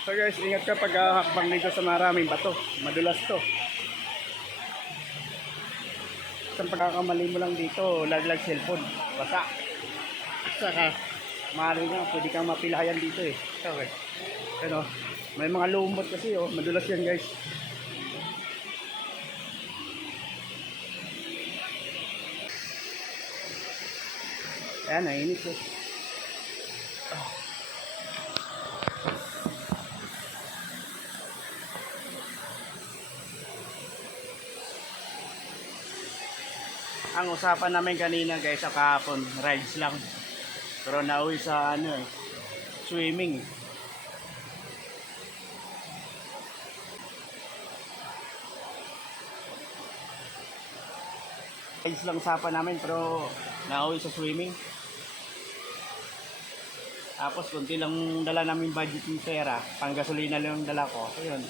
So guys, ingat ka pag hakbang dito sa maraming bato. Madulas to. Sa pagkakamali mo lang dito, laglag cellphone. Basa. Saka, maaari nga, pwede kang mapilayan dito eh. Okay. Ano, may mga lumot kasi oh. Madulas yan guys. Ayan, nainis eh. Ang usapan namin kanina guys sa kahapon, rides lang. Pero nauwi sa ano eh, swimming. Rides lang usapan namin pero nauwi sa swimming. Tapos kunti lang dala namin budget ng pera, pang gasolina lang yung dala ko. So yun.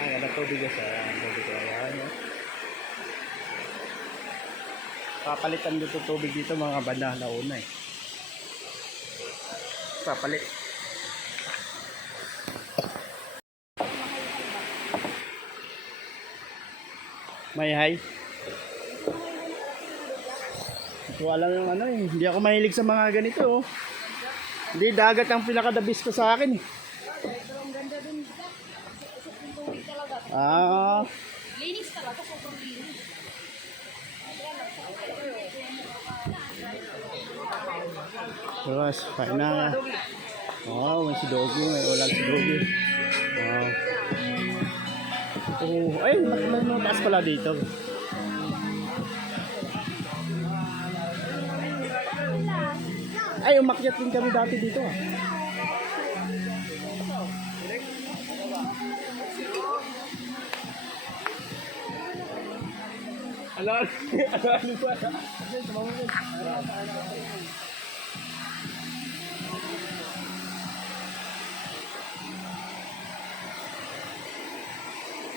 Ay, ada tubig guys. Ayan, tubig. Ayan. Papalitan dito tubig dito mga banda na una eh. Papalit. May hay. Hindi ko alam yung ano eh. Hindi ako mahilig sa mga ganito oh. Hindi, dagat ang pinakadabis ko sa akin eh. Pero ang ganda dun, usok yung tubig talaga. Ah. Linis talaga, sobrang linis. Terus, kain na. Oh, may si Doggy. May ulam si Doggy. Wow. Oh, ay, may taas pala dito. Ay, umakyat din kami dati dito ah. Alam ba?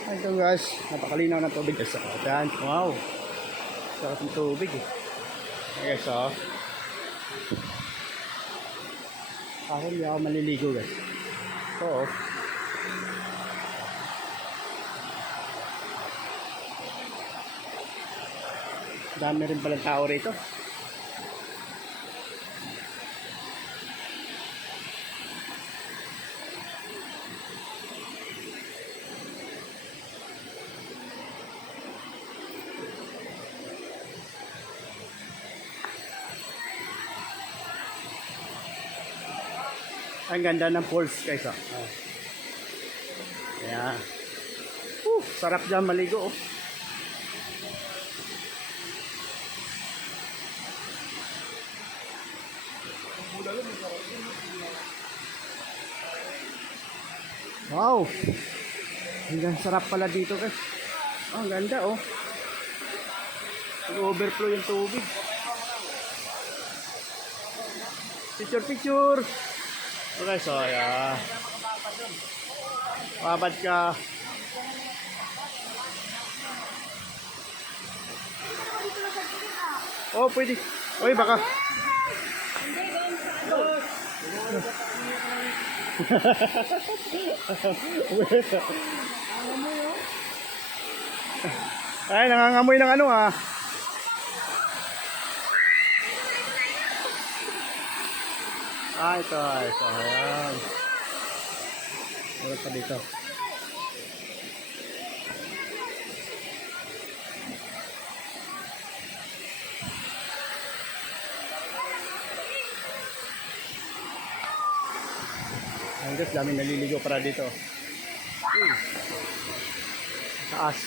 Ito guys, napakalinaw ng tubig guys. Ayan, wow. Sarap ng tubig eh. Ayan guys, oh. Ako hindi ako maliligo guys. Oo. Dami rin palang tao rito. Ang ganda ng falls guys oh. Ayan. Sarap dyan maligo oh. Wow. Hanggang sarap pala dito guys. Oh, ang ganda oh. Nag-overflow yung tubig. Picture. Okay, so yeah. Babad ka. Oh, pwede. Oy, baka. Ay, nangangamoy ng ano ah. Ah, ito. Ayan. Wala pa dito. Ang guys, daming naliligo para dito. Taas.